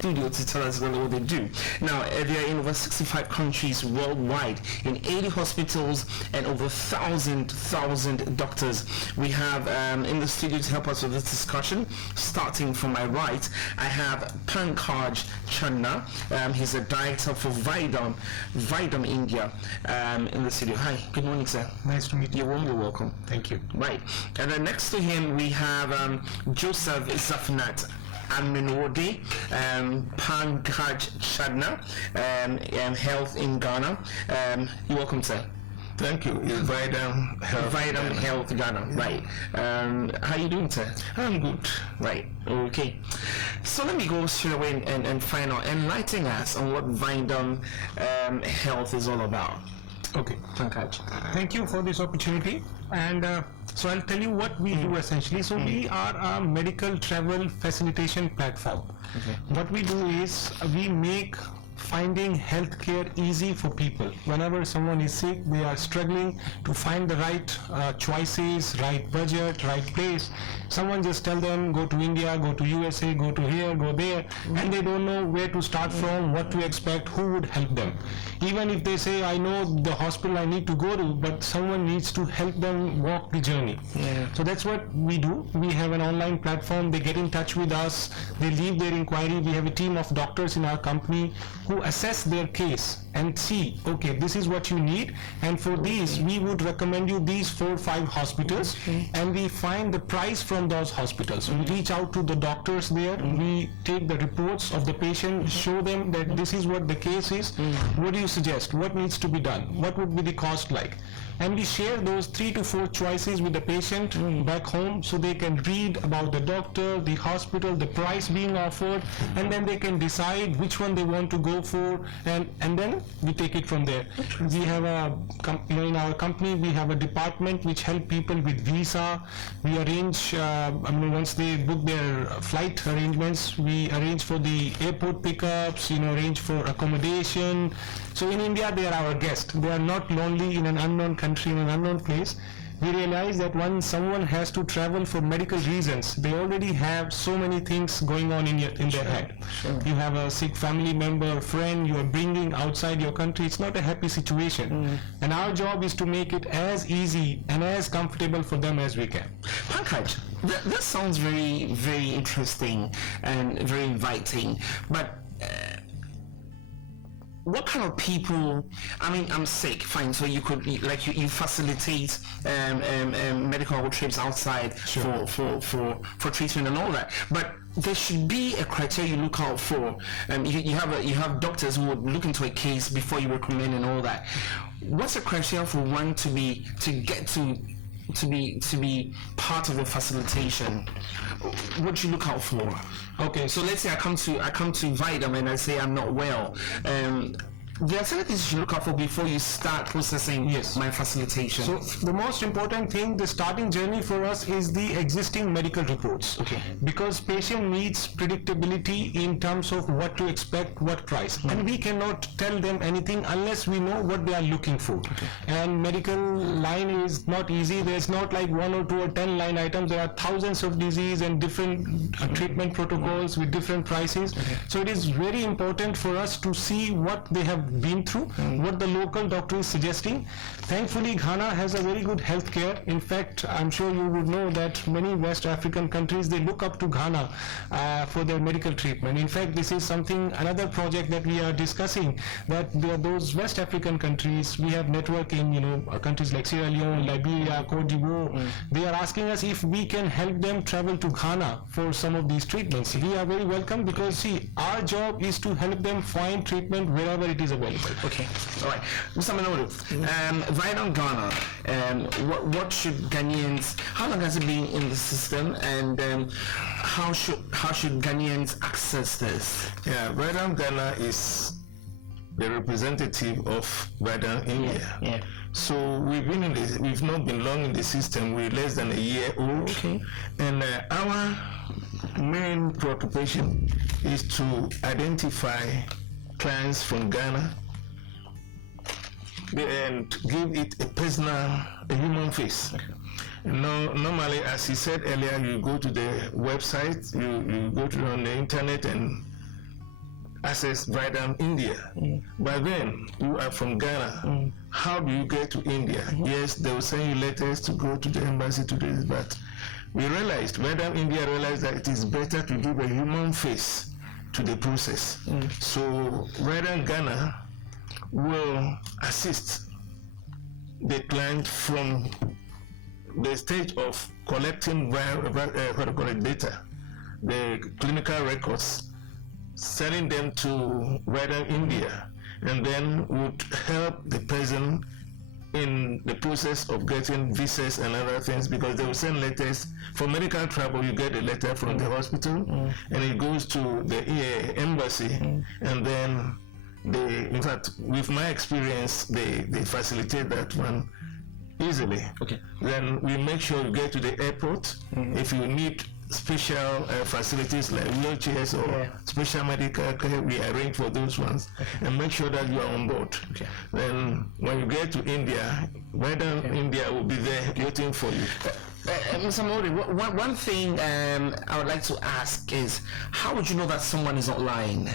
studio to tell us exactly what they do. Now, they are in over 65 countries worldwide, in 80 hospitals and over 1,000 doctors. We have in the studio to help us with this discussion, starting from my right, I have Pankaj Chandna. He's a director for Vaidam India in the studio. Hi, good morning, sir. Nice to meet you. You're warmly welcome. Thank you. Right, and then next to him we have Joseph Zaphenat. Aminodi, Pankaj Chandna, Health in Ghana. You're welcome, sir. Thank you. It's Vaidam Health. Vaidam Health Ghana. Right. How you doing, sir? I'm good. Right. Okay. So let me go straight away and find out, enlighten us on what Vaidam Health is all about. Okay. Pankaj. Thank you for this opportunity. And so I'll tell you what we do essentially. So we are a medical travel facilitation platform. Okay. What we do is we make finding healthcare easy for people. Whenever someone is sick, they are struggling to find the right choices, right budget, right place. Someone just tell them go to India, go to USA, go to here, go there, and they don't know where to start from, what to expect, who would help them. Even if they say, I know the hospital I need to go to, but someone needs to help them walk the journey. Yeah. So that's what we do. We have an online platform. They get in touch with us. They leave their inquiry. We have a team of doctors in our company who assess their case and see, okay, this is what you need, and for these we would recommend you these 4 or 5 hospitals, and we find the price from those hospitals. We reach out to the doctors there, we take the reports of the patient, show them that this is what the case is, what do you suggest, what needs to be done, what would be the cost like, and we share those 3 to 4 choices with the patient back home, so they can read about the doctor, the hospital, the price being offered, and then they can decide which one they want to go for, and then we take it from there. We have in our company we have a department which help people with visa. We arrange once they book their flight arrangements, we arrange for the airport pickups, arrange for accommodation. So in India they are our guests. They are not lonely in an unknown country, in an unknown place. We realize that when someone has to travel for medical reasons, they already have so many things going on in their head. Sure. You have a sick family member, friend, you are bringing outside your country. It's not a happy situation. And our job is to make it as easy and as comfortable for them as we can. Pankaj, that sounds very, very interesting and very inviting, but what kind of people? I mean, I'm sick, fine. So you could you facilitate medical trips outside for treatment and all that. But there should be a criteria you look out for. You have doctors who would look into a case before you recommend and all that. What's the criteria for one to be part of the facilitation? What do you look out for? Okay, so let's say I come to Vaidam and I say I'm not well. There are certain things you should look out for before you start processing my facilitation. So the most important thing, the starting journey for us is the existing medical reports. Okay. Because patient needs predictability in terms of what to expect, what price. And we cannot tell them anything unless we know what they are looking for. Okay. And medical line is not easy. There's not like 1 or 2 or 10 line items. There are thousands of disease and different treatment protocols with different prices. Okay. So it is very important for us to see what they have been through, what the local doctor is suggesting. Thankfully, Ghana has a very good healthcare. In fact, I'm sure you would know that many West African countries, they look up to Ghana for their medical treatment. In fact, this is another project that we are discussing, that there are those West African countries, we have network in, countries like Sierra Leone, Liberia, Cote d'Ivoire. They are asking us if we can help them travel to Ghana for some of these treatments. We are very welcome, because see, our job is to help them find treatment wherever it is available. Okay, all right. Mr. Manodu, Vaidam Ghana, what should Ghanaians, how long has it been in the system, and how should Ghanaians access this? Yeah, Vaidam Ghana is the representative of Vaidam India. Yeah. So we've not been long in the system. We're less than a year old. Okay. And our main preoccupation is to identify clients from Ghana and give it a human face. Okay. Normally, as he said earlier, you go to the website, you go to on the internet and access Vaidam India. But then you are from Ghana. How do you get to India? Yes, they will send you letters to go to the embassy to do this, but we realized, Vaidam India realized that it is better to give a human face to the process. So Vaidam Ghana will assist the client from the stage of collecting data, the clinical records, sending them to Vaidam India, and then would help the person in the process of getting visas and other things, because they will send letters for medical travel. You get a letter from the hospital and it goes to the embassy, and then in fact, with my experience, they facilitate that one easily. Okay. Then we make sure you get to the airport. If you need special facilities like wheelchairs or special medical care, we arrange for those ones and make sure that you are on board. Then when you get to India, India will be there waiting for you. Mr. Modi, one thing I would like to ask is, how would you know that someone is not lying?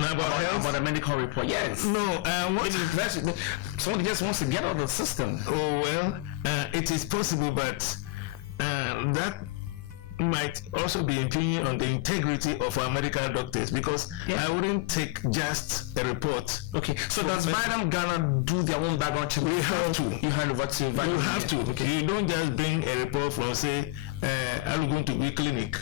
About a medical report? Yes. No, someone just wants to get out of the system. Oh, well, it is possible, but that might also be impinging on the integrity of our medical doctors, because I wouldn't take just a report. Okay, so does Vaidam Ghana do their own background check? We have to. You hand over to Vaidam? You have to. Okay. You don't just bring a report from, say, I'm going to be clinic.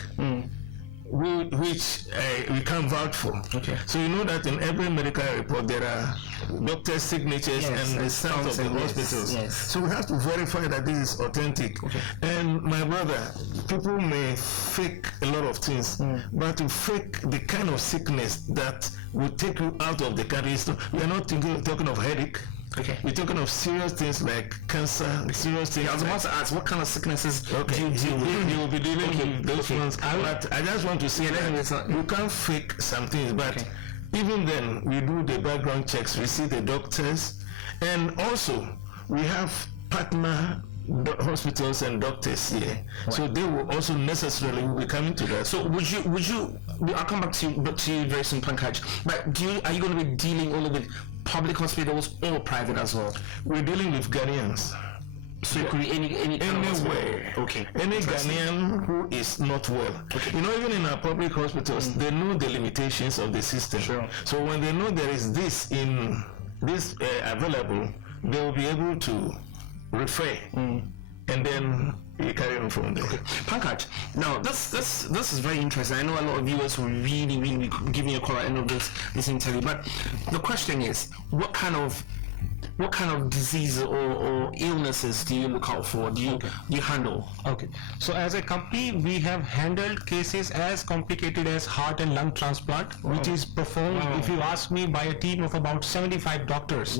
Which we can vouch for. Okay. So you know that in every medical report there are doctors' signatures and the stamps of the hospitals. Yes. So we have to verify that this is authentic. Okay. And my brother, people may fake a lot of things, but to fake the kind of sickness that will take you out of the country, we are not talking of headache. Okay. We're talking of serious things like cancer, serious things. I was about to ask, what kind of sicknesses do you deal with? You will be dealing with those ones. But I just want to say that you can't fake some things, but even then, we do the background checks, we see the doctors, and also we have partner hospitals and doctors here, so they will also necessarily be coming to that. So would you I'll come back to you very soon, Pankaj, but are you going to be dealing only with public hospitals or private as well? We're dealing with Ghanaians. So it could be any anywhere. Okay. Any Ghanaian who is not well. Okay. You know, even in our public hospitals, they know the limitations of the system. Sure. So when they know there is this available, they will be able to refer, and then we carry on from there. Okay. Pankaj, now this is very interesting. I know a lot of viewers will really give me a call at the end of this interview. But the question is, what kind of disease or illnesses do you look out for? Do you handle? Okay. So as a company, we have handled cases as complicated as heart and lung transplant, which is performed, if you ask me, by a team of about 75 doctors.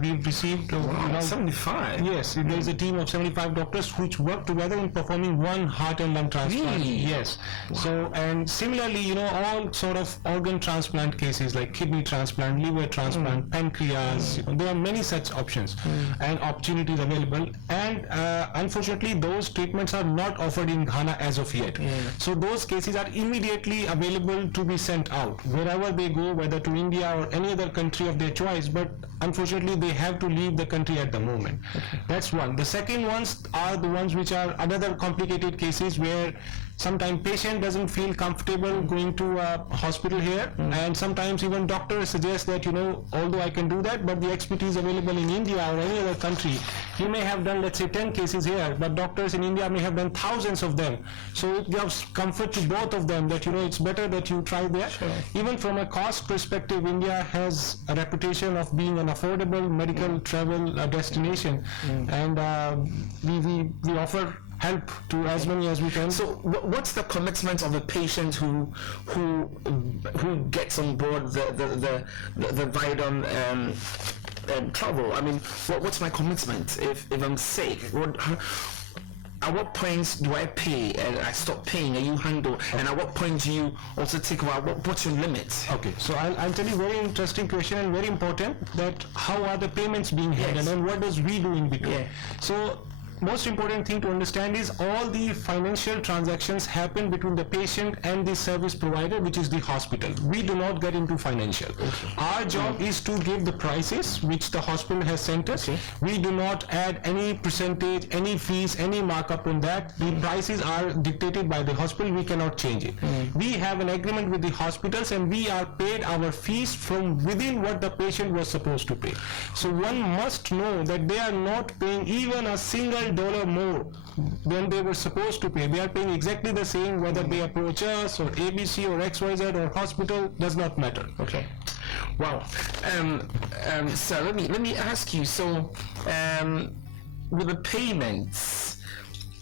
We've received 75? Yes, there is a team of 75 doctors which work together in performing one heart and lung transplant. Really? Yes. So, and similarly, all sort of organ transplant cases like kidney transplant, liver transplant, pancreas, there are many such options and opportunities available, and unfortunately those treatments are not offered in Ghana as of yet. So those cases are immediately available to be sent out wherever they go, whether to India or any other country of their choice, but unfortunately they have to leave the country at the moment. That's one. The second ones are the ones which are another complicated cases where sometimes patient doesn't feel comfortable going to a hospital here, and sometimes even doctors suggest that, although I can do that, but the expertise available in India or any other country, you may have done, let's say, 10 cases here, but doctors in India may have done thousands of them. So it gives comfort to both of them that, it's better that you try there. Sure. Even from a cost perspective, India has a reputation of being an affordable medical travel destination, and we offer help to as many as we can. So what's the commitment of the patient who gets on board the Vaidam travel? I mean, what's my commitment if I'm sick? At what point do I pay and I stop paying and you handle? And at what point do you also take over? What's your limit? Okay, so I'll tell you very interesting question and very important, that how are the payments being handled and what does we do in between? So most important thing to understand is all the financial transactions happen between the patient and the service provider, which is the hospital. We do not get into financial. Our job is to give the prices which the hospital has sent us. We do not add any percentage, any fees, any markup on that. The prices are dictated by the hospital. We cannot change it. We have an agreement with the hospitals, and we are paid our fees from within what the patient was supposed to pay. So one must know that they are not paying even a single dollar more than they were supposed to pay. They are paying exactly the same whether they approach us or ABC or XYZ or hospital, does not matter. Okay. Wow. So let me ask you. So, with the payments,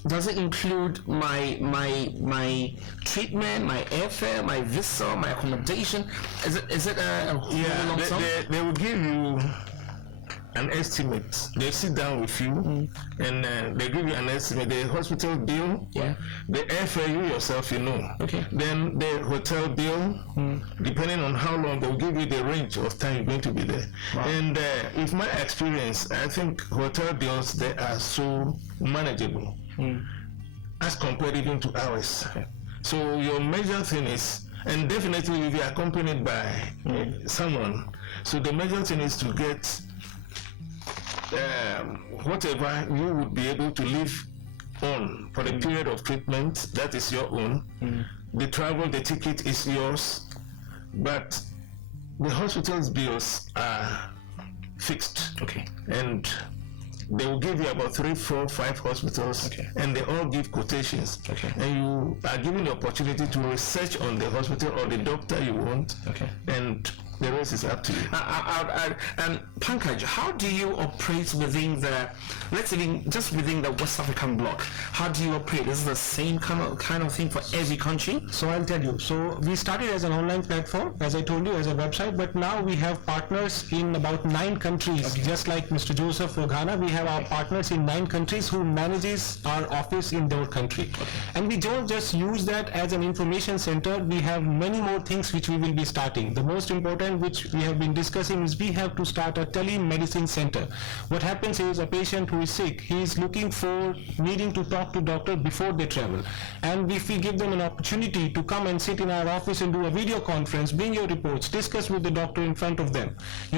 does it include my treatment, my airfare, my visa, my accommodation? Is it a whole lump sum? They will give you an estimate. They sit down with you and they give you an estimate. The hospital bill, the airfare, you yourself, then the hotel bill, depending on how long, they'll give you the range of time you're going to be there. Wow. And with my experience, I think hotel bills, they are so manageable as compared even to ours. So your major thing is, and definitely you'll be accompanied by someone, so the major thing is to get whatever you would be able to live on for the period of treatment. That is your own. The travel, the ticket is yours, but the hospital's bills are fixed. And they will give you about 3, 4, 5 hospitals, and they all give quotations. And you are given the opportunity to research on the hospital or the doctor you want, and the rest is up to you. Pankaj, how do you operate within the, let's say just within the West African bloc? How do you operate? Is it the same kind of thing for every country? So I'll tell you. So we started as an online platform, as I told you, as a website, but now we have partners in about 9 countries. Just like Mr. Joseph for Ghana, we have our partners in 9 countries who manages our office in their country. And we don't just use that as an information center. We have many more things which we will be starting. The most important, which we have been discussing, is we have to start a telemedicine center. What happens is a patient who is sick, he is looking for needing to talk to doctor before they travel. And if we give them an opportunity to come and sit in our office and do a video conference, bring your reports, discuss with the doctor in front of them.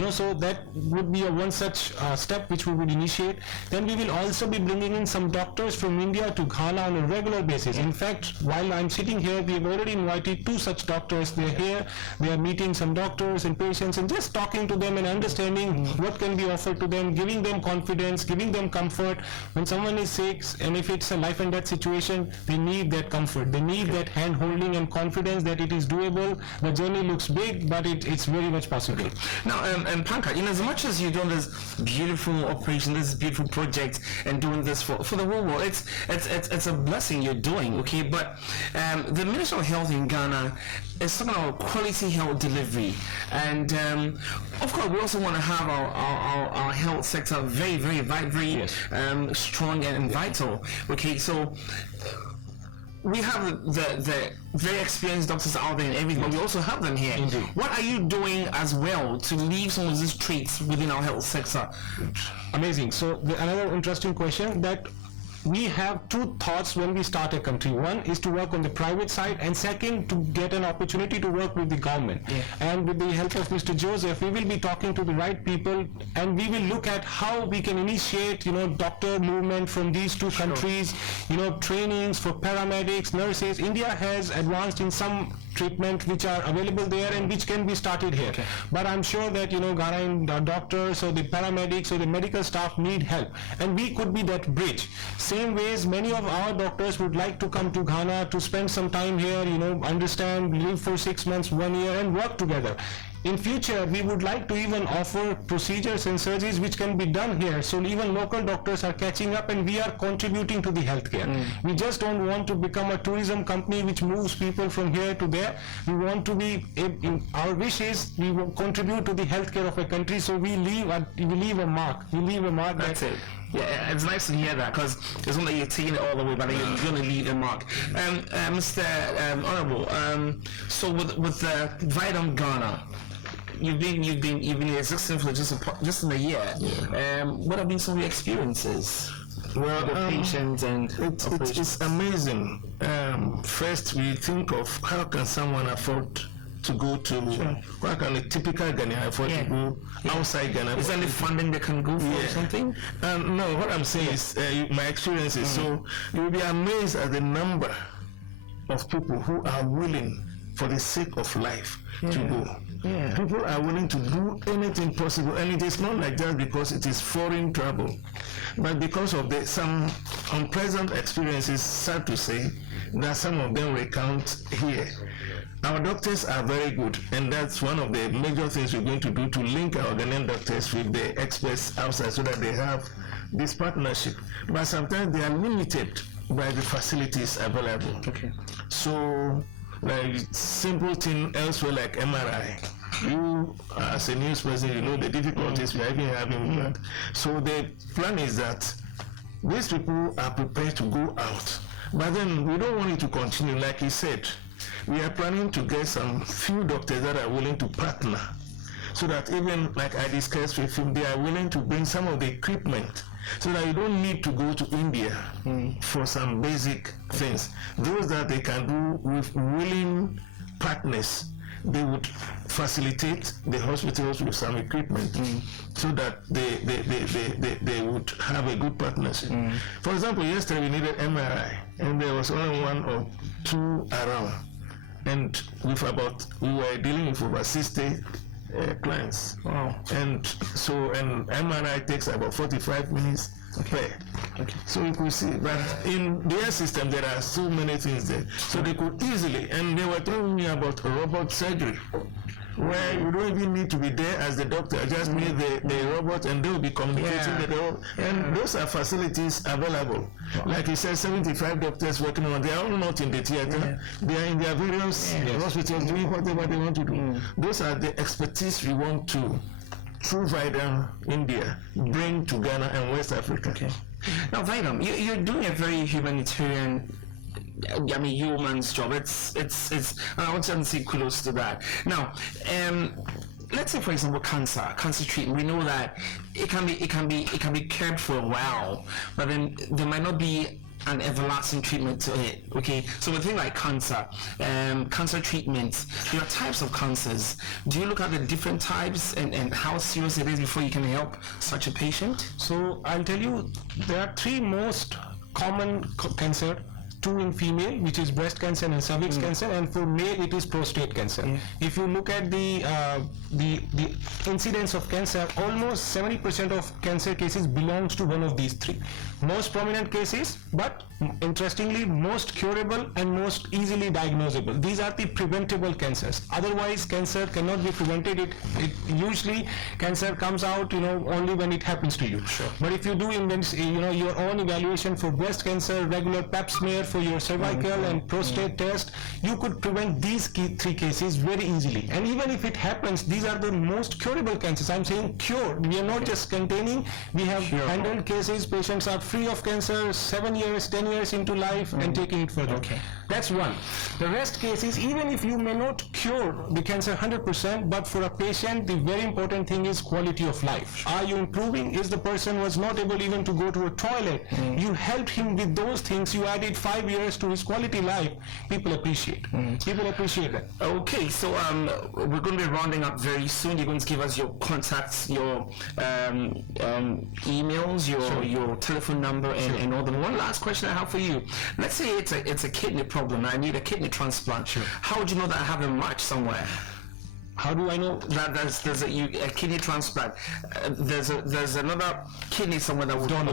So that would be a one such step which we would initiate. Then we will also be bringing in some doctors from India to Ghana on a regular basis. In fact, while I'm sitting here, we have already invited 2 such doctors. They're here, they are meeting some doctors and patients and just talking to them and understanding what can be offered to them, giving them confidence, giving them comfort. When someone is sick, and if it's a life and death situation, they need that comfort. They need that hand holding and confidence that it is doable. The journey looks big, but it's very much possible. Now, and Pankaj, as much as you're doing this beautiful operation, this beautiful project, and doing this for the whole world, it's a blessing you're doing, okay? But the Ministry of Health in Ghana is talking about quality health delivery, and of course we also want to have our health sector very, very, very strong and vital. Okay, so we have the very experienced doctors out there and everything, but we also have them here. Indeed. What are you doing as well to leave some of these traits within our health sector? Amazing. So another interesting question, that we have 2 thoughts when we start a country. One is to work on the private side, and second, to get an opportunity to work with the government. And with the help of Mr. Joseph, we will be talking to the right people, and we will look at how we can initiate, doctor movement from these 2 countries, trainings for paramedics, nurses. India has advanced in some treatment which are available there and which can be started here. But I'm sure that, Ghanaian doctors or the paramedics or the medical staff need help, and we could be that bridge. Same ways, many of our doctors would like to come to Ghana to spend some time here, understand, live for 6 months, 1 year, and work together. In future, we would like to even offer procedures and surgeries which can be done here. So even local doctors are catching up, and we are contributing to the healthcare. We just don't want to become a tourism company which moves people from here to there. We want to be, our wish is we will contribute to the healthcare of a country. So we leave a mark. That's it. Yeah, it's nice to hear that, because it's not that you're taking it all the way, but you're going to leave a mark. Mr. Honorable, so with the Vaidam Ghana, you've been existing for just in a year. What have been some of your experiences? Well, the patients and it's amazing. First, we think of how can someone afford to go to, how can a typical Ghanaian afford to go outside Ghana? Is there any funding they can go for or something? No, what I'm saying is my experience is, so you will be amazed at the number of people who are willing for the sake of life to go. People are willing to do anything possible, and it is not like just because it is foreign travel, but because of some unpleasant experiences, sad to say, that some of them recount here. Our doctors are very good, and that's one of the major things we're going to do, to link our Ghanaian doctors with the experts outside so that they have this partnership. But sometimes they are limited by the facilities available. So, like simple thing elsewhere like MRI, you as a news person, you know the difficulties we are even having with that. So the plan is that these people are prepared to go out, but then we don't want it to continue. Like he said, we are planning to get some few doctors that are willing to partner, so that even like I discussed with him, they are willing to bring some of the equipment, so that you don't need to go to India for some basic things. Those that they can do with willing partners, they would facilitate the hospitals with some equipment, so that they would have a good partnership. For example, yesterday we needed MRI, and there was only one or two around, and we were dealing with over 60 clients. Wow. And so an MRI takes about 45 minutes per. So you could see that in their system there are so many things there. So they could easily, and they were telling me about robot surgery, where you don't even need to be there as the doctor, just need the robot, and they will be communicating with the robot. And those are facilities available. Like you said, 75 doctors working on, they are all not in the theater, they are in their various hospitals doing whatever they want to do. Those are the expertise we want to, through Vaidam India, bring to Ghana and West Africa. Now, Vaidam, you're doing a very humanitarian, human's job. It's and I want to say kudos to that. Now, let's say, for example, cancer treatment. We know that it can be cured for a while, but then there might not be an everlasting treatment to it. Okay, so with things like cancer treatments, there are types of cancers. Do you look at the different types and how serious it is before you can help such a patient? So I'll tell you, there are three most common cancer. Two in female, which is breast cancer and cervix cancer, and for male it is prostate cancer. If you look at the incidence of cancer, almost 70% of cancer cases belongs to one of these three. Most prominent cases, but interestingly most curable and most easily diagnosable. These are the preventable cancers. Otherwise, cancer cannot be prevented. It usually cancer comes out, only when it happens to you. But if you do your own evaluation for breast cancer, regular pap smear for your cervical and prostate test, you could prevent these three cases very easily. And even if it happens, these are the most curable cancers. I'm saying cure. We are not just containing. We have handled cases, patients are free of cancer 7 years, 10 years into life and taking it further. That's one. The rest cases, even if you may not cure the cancer 100%, but for a patient, the very important thing is quality of life. Are you improving? Is the person was not able even to go to a toilet? You helped him with those things. You added 5 years to his quality life. People appreciate. People appreciate that. Okay, so we're going to be rounding up very soon. You're going to give us your contacts, your emails, your telephone number, and all that. One last question I have for you. Let's say it's a kidney problem. I need a kidney transplant. How would you know that I have a match somewhere? How do I know that there's a kidney transplant? There's another kidney somewhere that would donor.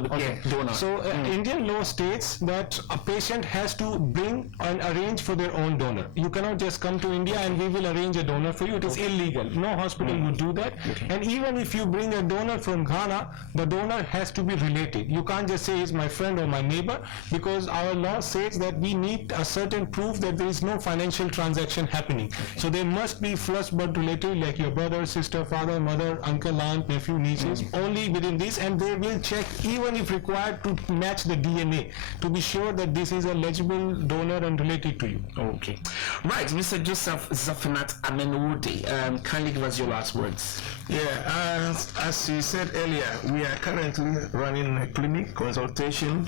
Donor. So Indian law states that a patient has to bring and arrange for their own donor. You cannot just come to India and we will arrange a donor for you. It is illegal. No hospital would do that. And even if you bring a donor from Ghana, the donor has to be related. You can't just say he's my friend or my neighbor, because our law says that we need a certain proof that there is no financial transaction happening. So there must be flush blood relative like your brother, sister, father, mother, uncle, aunt, nephew, nieces, only within this, and they will check even if required to match the DNA to be sure that this is a legible donor and related to you. Okay. Right, Mr. Joseph Zaphenat Amenwode, kindly give us your last words. Yeah, as you said earlier, we are currently running a clinic consultation.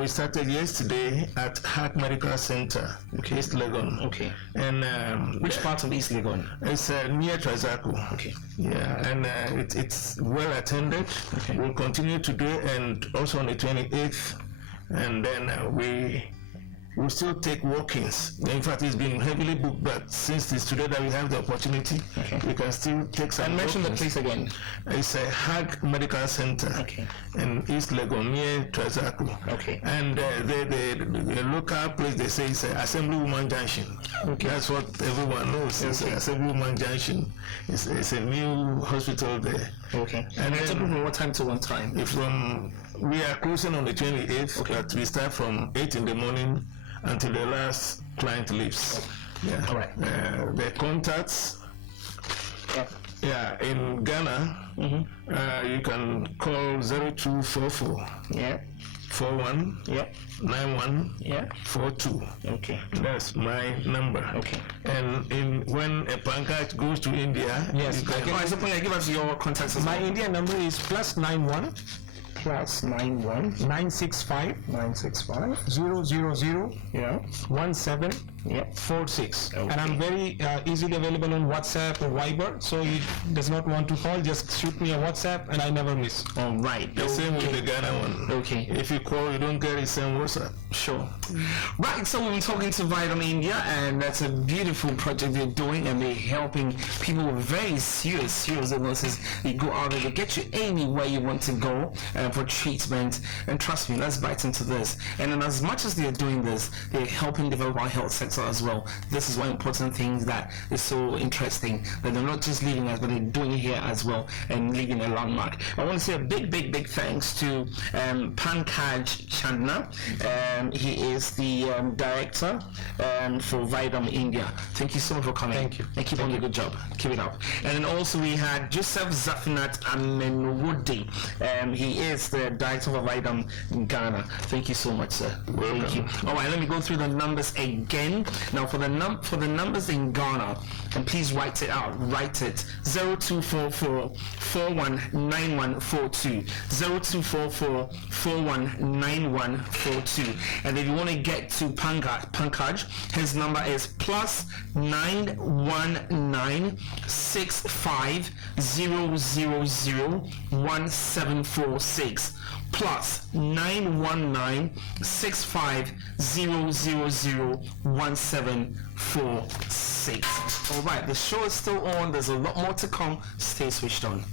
We started yesterday at Heart Medical Center, East Legon. Okay. And Which part of East Legon? it's near Trazaco. Okay. Yeah, and it's well attended. Okay. We'll continue to do, and also on the 28th, and then we will still take walk-ins. In fact, it's been heavily booked, but since it's today that we have the opportunity, we can still take some. And mention the walk-ins. place again. It's a Heart Medical Center in East Legon near Trazaco. Okay. And the local place, they say it's Assemblywoman Junction. Okay. That's what everyone knows. It's Assemblywoman Junction. It's a new hospital there. Okay. And it's open from what time to what time? We are closing on the 28th, but we start from 8 in the morning until the last client leaves. Yeah. All right. The contacts. Yeah, in Ghana, you can call 0244 Yeah. 41 Yeah. 91 Yeah. 42. Okay. That's my number. Okay. And when a Pankaj goes to India, Yes, you can, All right, so Pankaj, give us your contacts as My well. India number is +91 +91 965 965 000 yeah 1746. Okay. And I'm very easily available on WhatsApp or Viber, so he does not want to call, just shoot me a WhatsApp and I never miss. all right. the same with the Ghana one. Okay. If you call, you don't get it, send WhatsApp. Sure. Right, so we've been talking to Vaidam India, and that's a beautiful project they're doing, and they're helping people with very serious illnesses. They go out there, they get you anywhere you want to go for treatment, and trust me, let's bite into this. And then as much as they're doing this, they're helping develop our health sector as well. This is one important thing that is so interesting, that they're not just leaving us, but they're doing it here as well, and leaving a landmark. I want to say a big thanks to Pankaj Chandna. He is the director for Vaidam India. Thank you so much for coming. Thank you. And keep on the good job. Keep it up. And then also we had Joseph Zaphenat Amenwode. He is the director of Vaidam in Ghana. Thank you so much, sir. Thank you. All right, let me go through the numbers again. Now for the numbers in Ghana, and please write it out. Write it 0244 419142 0244 419142. And if you want to get to Pankaj, his number is +919 65 000 1746 +919 65 000 1746. All right, the show is still on. There's a lot more to come. Stay switched on.